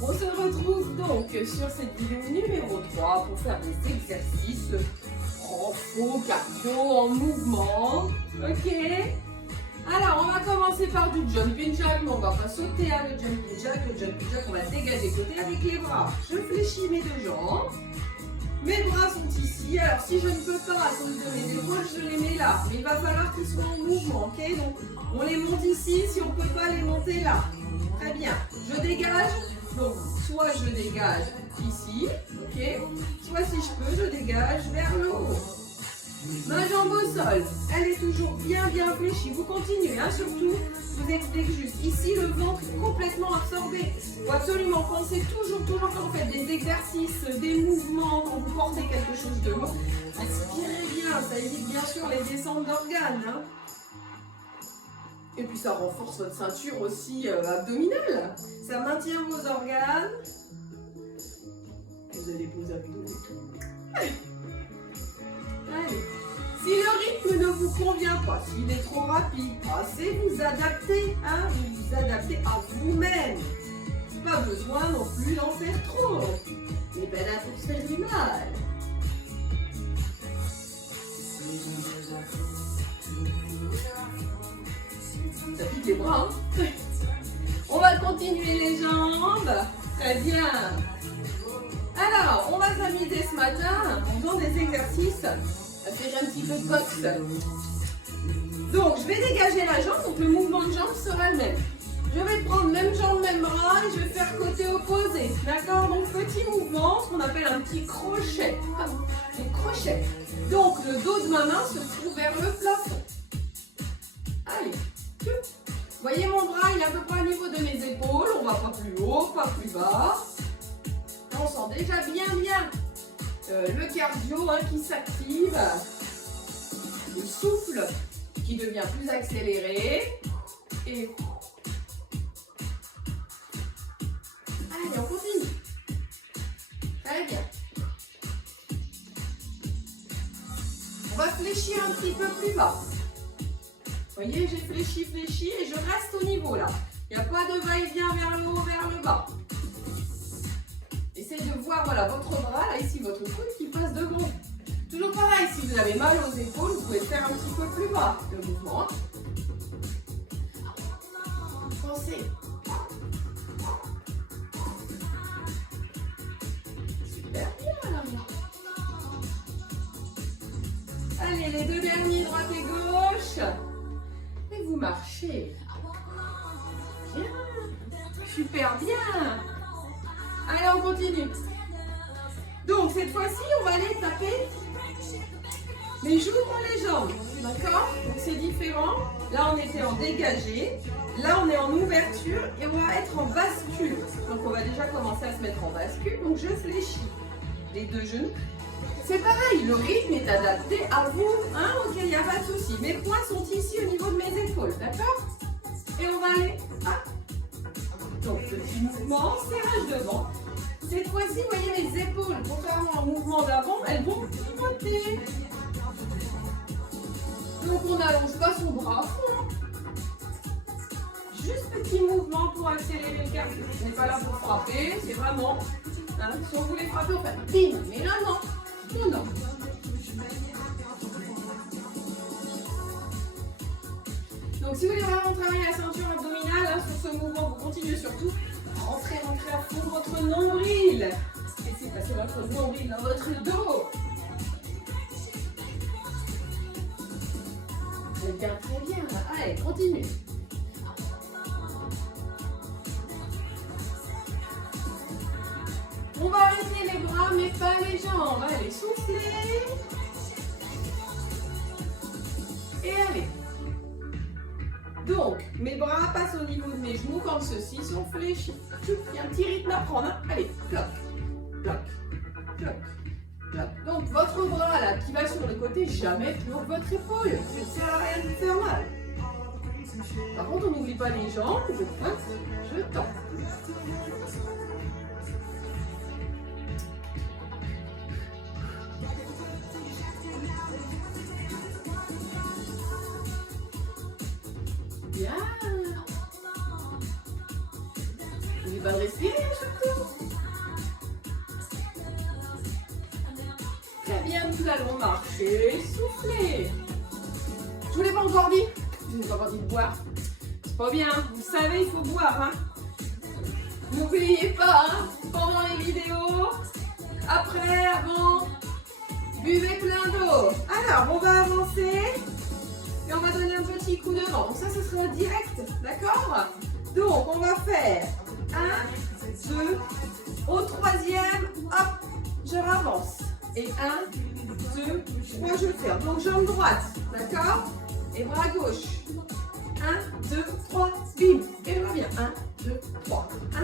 On se retrouve donc sur cette vidéo numéro 3 pour faire des exercices en faux cardio, en mouvement. Ok? Alors, on va commencer par du jumping jack, mais on va pas sauter à le jumping jack. Le jumping jack, on va dégager côté avec les bras. Je fléchis mes deux jambes. Mes bras sont ici. Alors, si je ne peux pas à cause de mes épaules, je les mets là. Mais il va falloir qu'ils soient en mouvement, ok? Donc, on les monte ici si on ne peut pas les monter là. Très bien. Je dégage. Donc, soit je dégage ici, ok? Soit si je peux, je dégage vers le haut. Ma jambe au sol, elle est toujours bien fléchie. Vous continuez, hein, surtout, je vous explique juste. Ici, le ventre complètement absorbé. Il faut absolument penser toujours quand vous faites des exercices, des mouvements, quand vous portez quelque chose de lourd. Inspirez bien, ça évite bien sûr les descentes d'organes. Hein. Et puis ça renforce votre ceinture aussi abdominale. Ça maintient vos organes. Vous allez vos abdos. Allez. Si le rythme ne vous convient pas, s'il est trop rapide, c'est vous adapter, hein, vous adapter à vous-même. Pas besoin non plus d'en faire trop. Mais ben là, pour se faire du mal. Ça pique les bras, hein. On va continuer les jambes. Très bien. Alors, on va s'amuser ce matin en faisant des exercices. À faire un petit peu de boxe. Donc, je vais dégager la jambe, donc le mouvement de jambe sera le même. Je vais prendre même jambe, même bras et je vais faire côté opposé. D'accord? Donc, petit mouvement, ce qu'on appelle un petit crochet. Un crochet. Donc, le dos de ma main se trouve vers le plafond. Allez. Vous voyez mon bras, il est à peu près au niveau de mes épaules. On ne va pas plus haut, pas plus bas. On sent déjà bien. Le cardio hein, qui s'active, le souffle qui devient plus accéléré et allez on continue, très bien, on va fléchir un petit peu plus bas, vous voyez j'ai fléchi et je reste au niveau là, il n'y a pas de va-et-vient vers le haut, vers le bas. Essayez de voir voilà, votre bras, là ici, votre coude qui passe devant. Toujours pareil, si vous avez mal aux épaules, vous pouvez faire un petit peu plus bas le mouvement. Pensez. Super bien là. Allez, les deux derniers, droite et gauche. Et vous marchez. Bien. Super bien. Allez, on continue. Donc, cette fois-ci, on va aller taper les genoux dans les jambes. D'accord? Donc, c'est différent. Là, on était en dégagé. Là, on est en ouverture et on va être en bascule. Donc, on va déjà commencer à se mettre en bascule. Donc, je fléchis les deux genoux. C'est pareil, le rythme est adapté à vous. Hein? Ok, il n'y a pas de souci. Mes poings sont ici au niveau de mes épaules. D'accord? Et on va aller... Donc, petit mouvement, serrage devant. Cette fois-ci, vous voyez mes épaules, contrairement au mouvement d'avant, elles vont pivoter. Donc, on n'allonge pas son bras à fond. Juste petit mouvement pour accélérer le cardio. On n'est pas là pour frapper, c'est vraiment... Hein, si on voulait frapper, on fait bim. Mais là, non. Non. Donc, si vous voulez vraiment travailler la ceinture abdominale, hein, sur ce mouvement, vous continuez surtout à rentrer à fond votre nombril. Laissez passer votre nombril dans votre dos. Vous êtes bien, très bien. Allez, continue. On va arrêter les bras, mais pas les jambes. Allez, soufflez. Et allez. Donc, mes bras passent au niveau de mes genoux quand ceux-ci sont fléchis. Il y a un petit rythme à prendre. Hein. Allez, bloc, bloc, bloc, bloc. Donc, votre bras là qui va sur le côté, jamais sur votre épaule. Ça ne sert à rien de faire mal. Par contre, on n'oublie pas les jambes. Je pointe, je tends. Bien. N'oubliez pas de respirer, surtout. Très bien, nous allons marcher, souffler. Je vous l'ai pas encore dit. Je vous ai pas encore dit de boire. C'est pas bien, vous savez, il faut boire. Hein. N'oubliez pas, hein, pendant les vidéos, après, avant, buvez plein d'eau. Alors, on va avancer et on va donner un petit coup de vent. Donc ça, ce sera direct, d'accord? Donc, on va faire 1, 2, au troisième, hop, je avance. Et 1, 2, 3, je ferme. Donc, jambe droite, d'accord? Et bras gauche. 1, 2, 3, bim. Et on revient. 1, 2, 3. 1,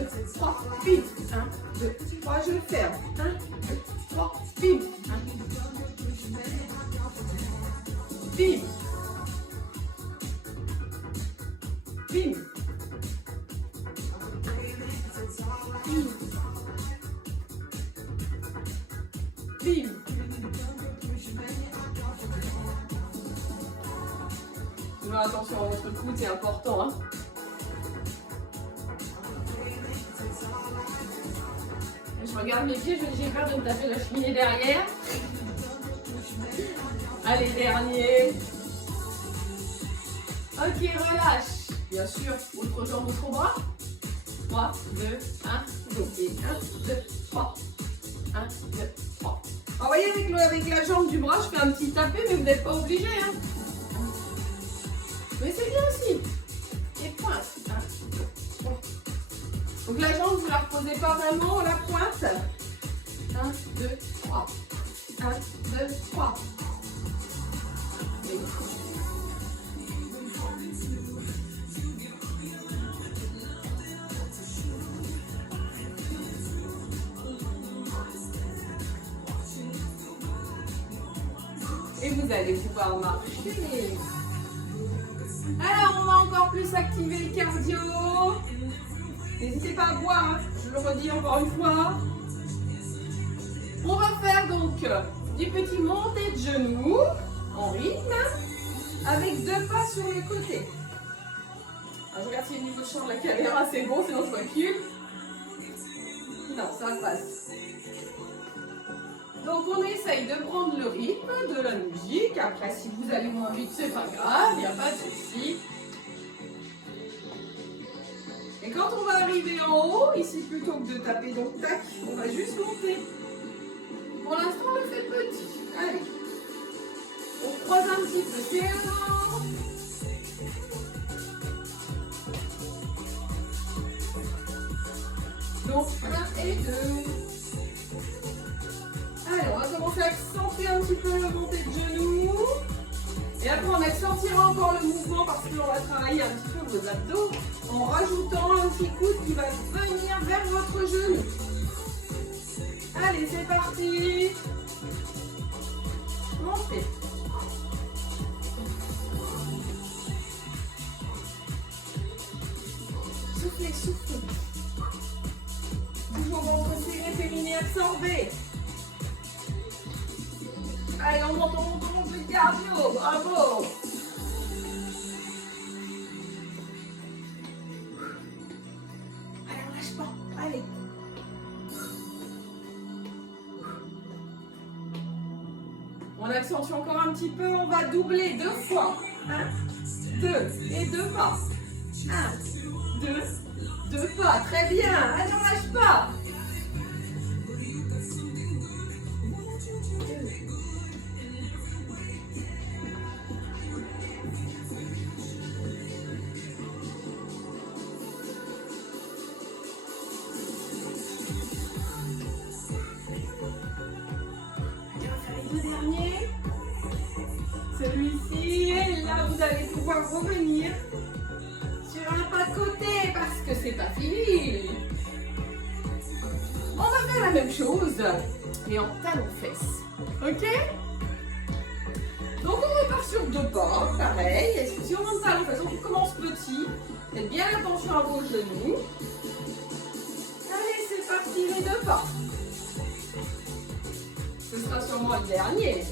2, 3, bim. 1, 2, 3, je ferme. 1, 2, 3, bim. 1, bim. Bim. Bim. Bim. Toujours attention à votre coude, c'est important. Hein. Je regarde mes pieds, j'ai peur de me taper la cheminée derrière. Allez, dernier. Ok, relâche. Bien sûr, autre jambe, autre bras. 3, 2, 1, go. Et 1, 2, 3. 1, 2, 3. Alors, vous voyez, avec la jambe du bras, je fais un petit tapé, mais vous n'êtes pas obligé. Hein. Mais c'est bien aussi. Et pointe. 1, 2, 3. Donc la jambe, vous ne la reposez pas vraiment, la pointe. 1, 2, 3. 1, 2, 3. Et vous allez pouvoir marcher. Alors, on va encore plus activer le cardio. N'hésitez pas à boire, hein. Je le redis encore une fois. On va faire donc du petit montée de genoux en rythme avec 2 pas sur le côté. Alors, je regarde si le niveau de champ de la caméra c'est bon, sinon je recule. Non, ça passe. Donc on essaye de prendre le rythme de la musique. Après, si vous allez moins vite, c'est pas grave, il n'y a pas de souci. Et quand on va arriver en haut, ici plutôt que de taper, donc tac, on va juste monter. Pour l'instant, on le fait petit. Allez. On croise un petit peu. C'est un. Donc 1 et 2. Allez, on va commencer à accentuer un petit peu la montée de genoux. Et après, on accentira encore le mouvement parce qu'on va travailler un petit peu vos abdos en rajoutant un petit coude qui va venir vers votre genou. Allez, c'est parti. Montez. Soufflez, soufflez. Toujours ventre serré, périnée absorbé. Allez, on monte le cardio. Bravo. Allez, on lâche pas. Allez. On accentue encore un petit peu. On va doubler 2 fois. 1, 2 et 2 pas. 1, 2, 2 pas. Très bien. Allez, on lâche pas. Celui-ci, et là vous allez pouvoir revenir sur un pas de côté parce que c'est pas fini. On va faire la même chose, mais en talons-fesses. Ok? Donc on repart sur 2 pas, pareil. Et si on monte talons-fesses, on commence petit. Faites bien attention à vos genoux. Allez, c'est parti les 2 pas. Ce sera sûrement le dernier.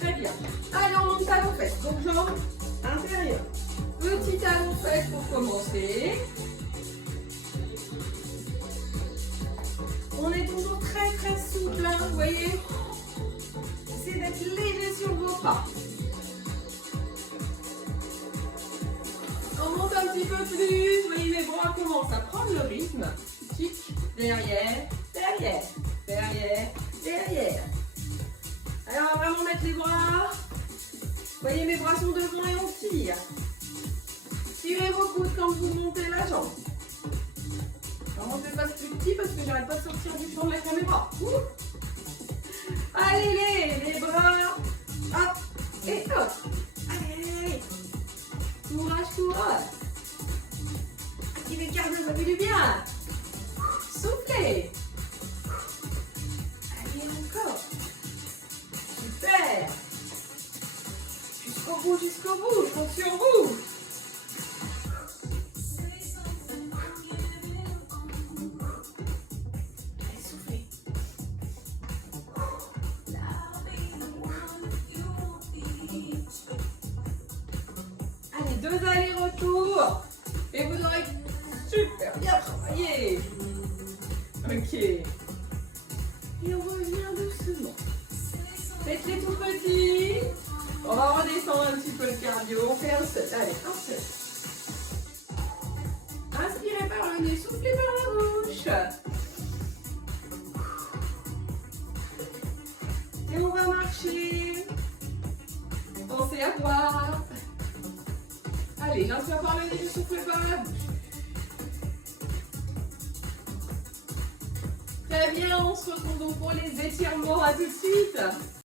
Très bien. Allez, on monte talon fesse. Donc jambes intérieures. Petit talon fesse pour commencer. On est toujours très très souple, hein, vous voyez. Essayez d'être léger sur vos pas. On monte un petit peu plus. Vous voyez, mes bras commencent à prendre le rythme. Tic, derrière, derrière, derrière, derrière. Alors, on va vraiment mettre les bras. Vous voyez, mes bras sont devant et on tire. Tirez vos coudes quand vous montez la jambe. Alors, je fasse plus petit parce que j'arrête pas de sortir du champ de la caméra. Allez, les bras. Hop et hop. Allez, allez, allez. Courage, courage. Activez le cardio, ça fait du bien. Soufflez. Allez, encore. Super. Jusqu'au bout, je compte sur vous. Allez, soufflez. Allez, 2 allers-retours. Et vous aurez super bien travaillé. Ok. Et on revient doucement. Faites-les tout petits. On va redescendre un petit peu le cardio. On fait un seul. Allez, un seul. Inspirez par le nez, soufflez par la bouche. Et on va marcher. Pensez à boire. Allez, j'inspire par le nez, je souffle par la bouche. Très bien, on se retrouve donc pour les étirements. À tout de suite.